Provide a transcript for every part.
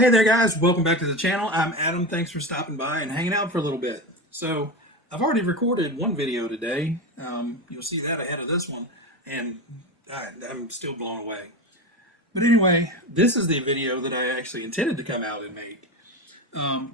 Well, hey there guys, welcome back to the channel. I'm Adam. Thanks for stopping by and hanging out for a little bit. So I've already recorded one video today. You'll see that ahead of this one, and I'm still blown away. But anyway, this is the video that I actually intended to come out and make.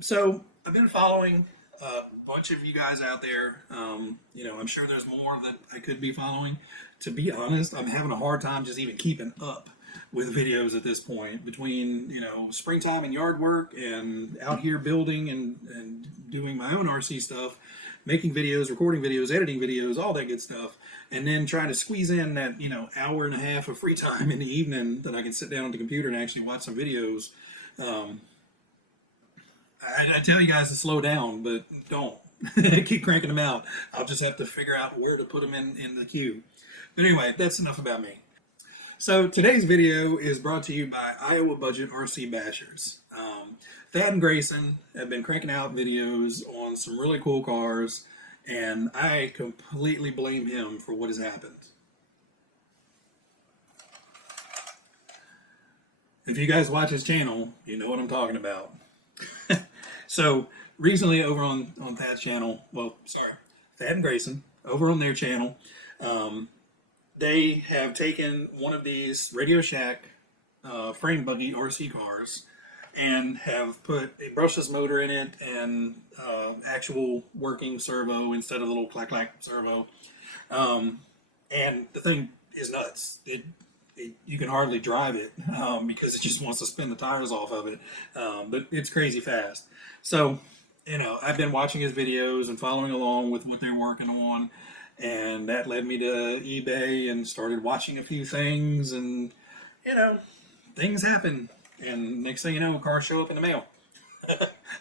So I've been following a bunch of you guys out there. I'm sure there's more that I could be following. To be honest, I'm having a hard time just even keeping up with videos at this point, between springtime and yard work and out here building and doing my own RC stuff, making videos, recording videos, editing videos, all that good stuff, and then trying to squeeze in that hour and a half of free time in the evening that I can sit down on the computer and actually watch some videos. I tell you guys to slow down, but don't. Keep cranking them out. I'll just have to figure out where to put them in the queue. But anyway, that's enough about me. So today's video is brought to you by Iowa Budget RC Bashers. Thad and Grayson have been cranking out videos on some really cool cars, and I completely blame him for what has happened. If you guys watch his channel, you know what I'm talking about. So recently over on Thad's channel, Thad and Grayson, over on their channel, they have taken one of these RadioShack frame buggy RC cars and have put a brushless motor in it and actual working servo instead of the little clack-clack servo. And the thing is nuts. You can hardly drive it because it just wants to spin the tires off of it. But it's crazy fast. So, I've been watching his videos and following along with what they're working on. And that led me to eBay and started watching a few things, and things happen, and next thing you know, cars show up in the mail.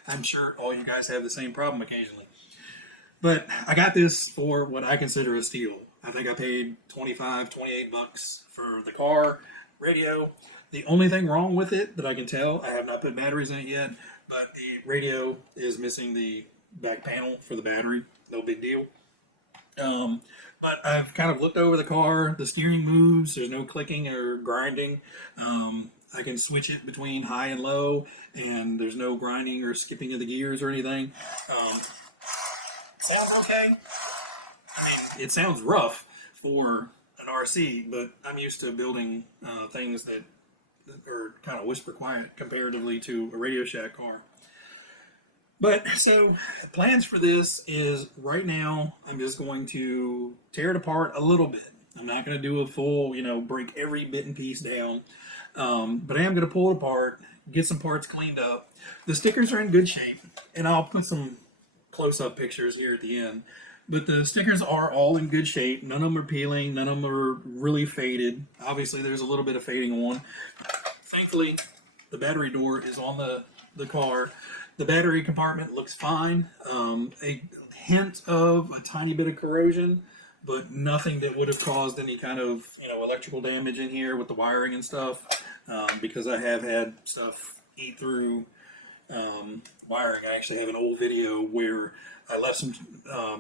I'm sure all you guys have the same problem occasionally. But I got this for what I consider a steal. I think I paid 25, 28 bucks for the car, radio. The only thing wrong with it that I can tell, I have not put batteries in it yet, but the radio is missing the back panel for the battery. No big deal. But I've kind of looked over the car. The steering moves. There's no clicking or grinding. I can switch it between high and low, and there's no grinding or skipping of the gears or anything. Sounds okay. I mean, it sounds rough for an RC, but I'm used to building things that are kind of whisper quiet comparatively to a RadioShack car. But so plans for this is right now I'm just going to tear it apart a little bit. I'm not going to do a full, break every bit and piece down. But I am going to pull it apart, get some parts cleaned up. The stickers are in good shape, and I'll put some close-up pictures here at the end. But the stickers are all in good shape. None of them are peeling. None of them are really faded. Obviously, there's a little bit of fading on. Thankfully, the battery door is on the car. The battery compartment looks fine. A hint of a tiny bit of corrosion, but nothing that would have caused any kind of electrical damage in here with the wiring and stuff, because I have had stuff eat through wiring. I actually have an old video where I left some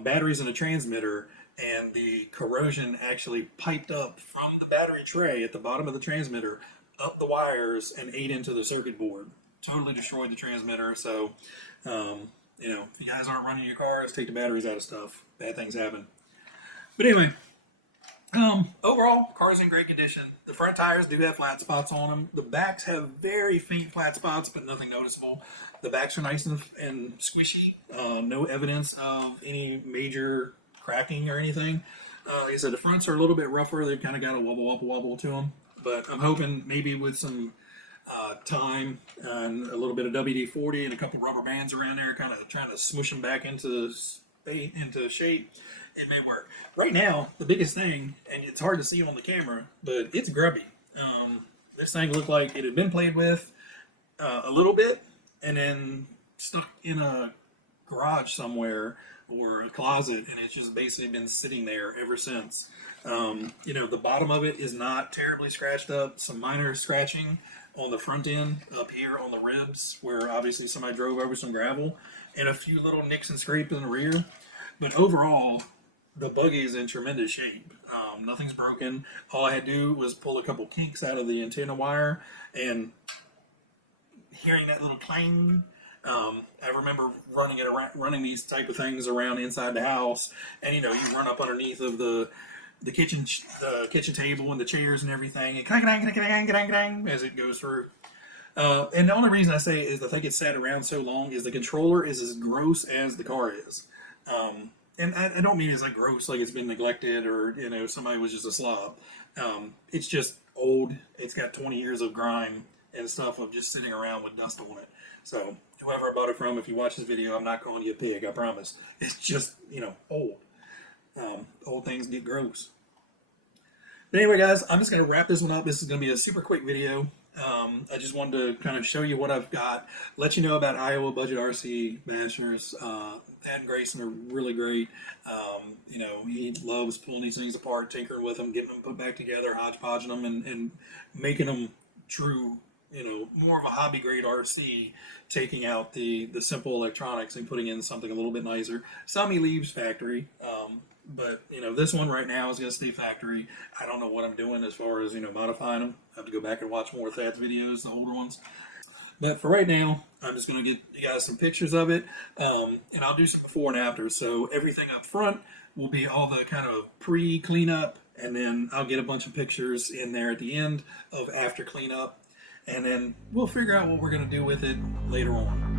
batteries in a transmitter, and the corrosion actually piped up from the battery tray at the bottom of the transmitter up the wires and ate into the circuit board. Totally destroyed the transmitter. So, if you guys aren't running your cars, take the batteries out of stuff. Bad things happen. But anyway, overall, car's in great condition. The front tires do have flat spots on them. The backs have very faint flat spots, but nothing noticeable. The backs are nice and squishy. No evidence of any major cracking or anything. Like I said, the fronts are a little bit rougher. They've kind of got a wobble to them. But I'm hoping maybe with some time and a little bit of WD-40 and a couple rubber bands around there, kind of trying to smush them back into shape, it may work. Right now, the biggest thing, and it's hard to see on the camera, but it's grubby. This thing looked like it had been played with a little bit and then stuck in a garage somewhere or a closet, and it's just basically been sitting there ever since. The bottom of it is not terribly scratched up. Some minor scratching on the front end up here on the ribs where obviously somebody drove over some gravel, and a few little nicks and scrapes in the rear. But overall, the buggy is in tremendous shape. Nothing's broken. All I had to do was pull a couple kinks out of the antenna wire, and hearing that little clang. I remember running these type of things around inside the house, and you know, you run up underneath of the kitchen table and the chairs and everything, and clang clang clang clang clang clang as it goes through. And the only reason I say is I think it's sat around so long is the controller is as gross as the car is. And I don't mean it's like gross, like it's been neglected or, you know, somebody was just a slob. It's just old. It's got 20 years of grime and stuff of just sitting around with dust on it. So whoever I bought it from, if you watch this video, I'm not calling you a pig, I promise. It's just, you know, old. Old things get gross. But anyway, guys, I'm just going to wrap this one up. This is going to be a super quick video. I just wanted to kind of show you what I've got, let you know about Iowa Budget RC Masters. Thad and Grayson are really great. You know, he loves pulling these things apart, tinkering with them, getting them put back together, hodgepodging them, and making them true, you know, more of a hobby grade RC, taking out the simple electronics and putting in something a little bit nicer. Some he leaves factory. But, you know, this one right now is going to stay factory. I don't know what I'm doing as far as, you know, modifying them. I have to go back and watch more of Thad's videos, the older ones. But for right now, I'm just going to get you guys some pictures of it. And I'll do some before and after. So everything up front will be all the kind of pre-cleanup. And then I'll get a bunch of pictures in there at the end of after cleanup. And then we'll figure out what we're going to do with it later on.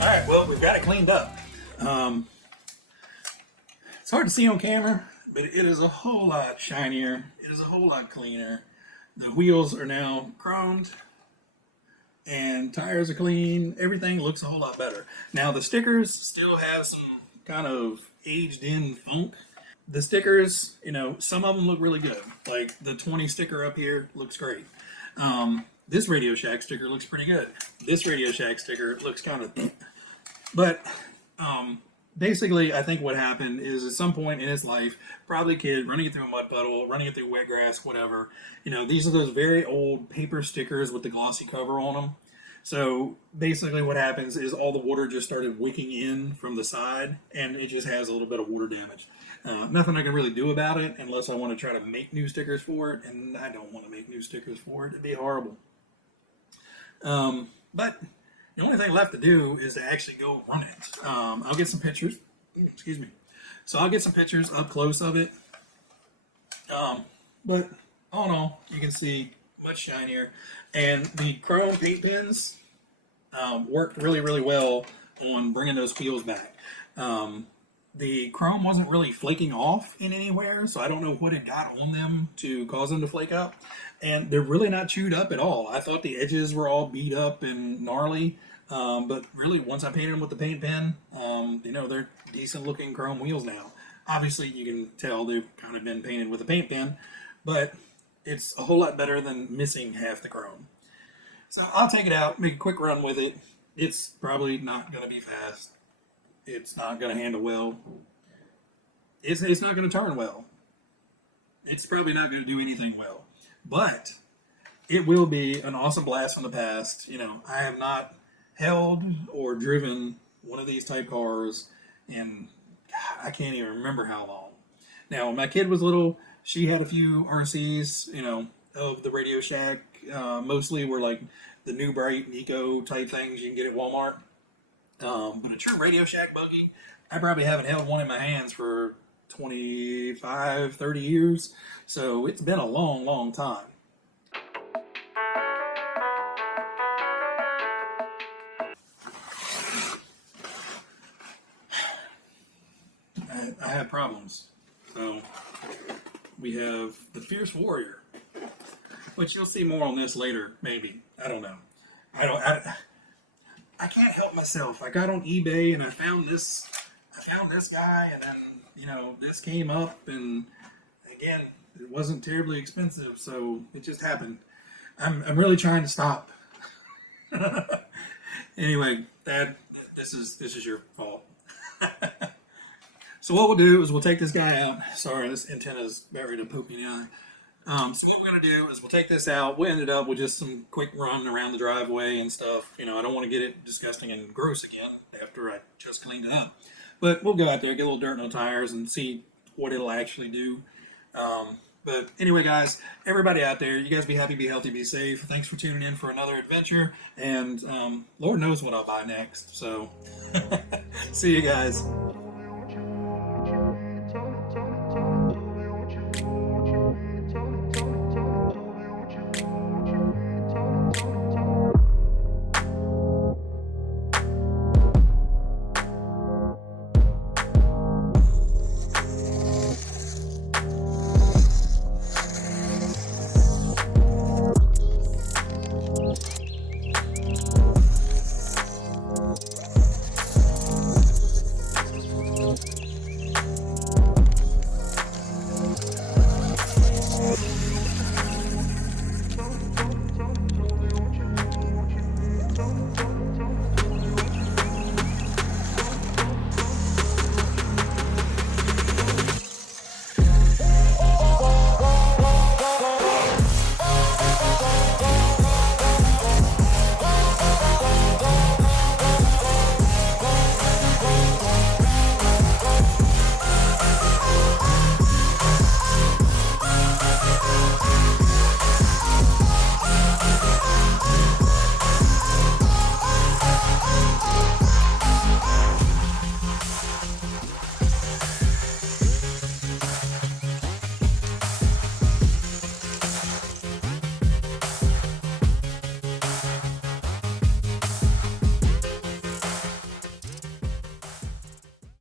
Alright, well, we've got it cleaned up. It's hard to see on camera, but it is a whole lot shinier. It is a whole lot cleaner. The wheels are now chromed, and tires are clean. Everything looks a whole lot better. Now, the stickers still have some kind of aged-in funk. The stickers, you know, some of them look really good. Like the 20 sticker up here looks great. This RadioShack sticker looks pretty good. This RadioShack sticker looks kind of... But basically, I think what happened is at some point in his life, probably a kid running it through a mud puddle, running it through wet grass, whatever. You know, these are those very old paper stickers with the glossy cover on them. So basically what happens is all the water just started wicking in from the side, and it just has a little bit of water damage. Nothing I can really do about it unless I want to try to make new stickers for it, and I don't want to make new stickers for it. It'd be horrible. But the only thing left to do is to actually go run it. I'll get some pictures. Excuse me. So I'll get some pictures up close of it. But all in all, you can see much shinier. And the chrome paint pens worked really, really well on bringing those wheels back. The chrome wasn't really flaking off in anywhere, so I don't know what it got on them to cause them to flake up. And they're really not chewed up at all. I thought the edges were all beat up and gnarly, but really once I painted them with the paint pen, you know, they're decent looking chrome wheels now. Obviously you can tell they've kind of been painted with a paint pen, but it's a whole lot better than missing half the chrome. So I'll take it out, make a quick run with it. It's probably not going to be fast. It's not going to handle well. It's not going to turn well. It's probably not going to do anything well. But it will be an awesome blast from the past. You know, I have not held or driven one of these type cars in, God, I can't even remember how long. Now, when my kid was little, she had a few RCs, you know, of the RadioShack. Mostly were like the New Bright, Eco type things you can get at Walmart. But a true RadioShack buggy, I probably haven't held one in my hands for 25, 30 years. So it's been a long, long time. I have problems. So we have the Fierce Warrior, which you'll see more on this later, maybe. I don't know. I can't help myself. I got on eBay and I found this guy, and then you know, this came up, and again, it wasn't terribly expensive, so it just happened. I'm really trying to stop. Anyway, Dad, this is your fault. So what we'll do is we'll take this guy out. Sorry, this antenna's about ready to poke me in the eye. So what we're gonna do is we'll take this out. We'll end it up with just some quick run around the driveway and stuff. You know, I don't want to get it disgusting and gross again after I just cleaned it up. But we'll go out there, get a little dirt on the tires, and see what it'll actually do. But anyway, guys, everybody out there, you guys be happy, be healthy, be safe. Thanks for tuning in for another adventure. And Lord knows what I'll buy next. So see you guys.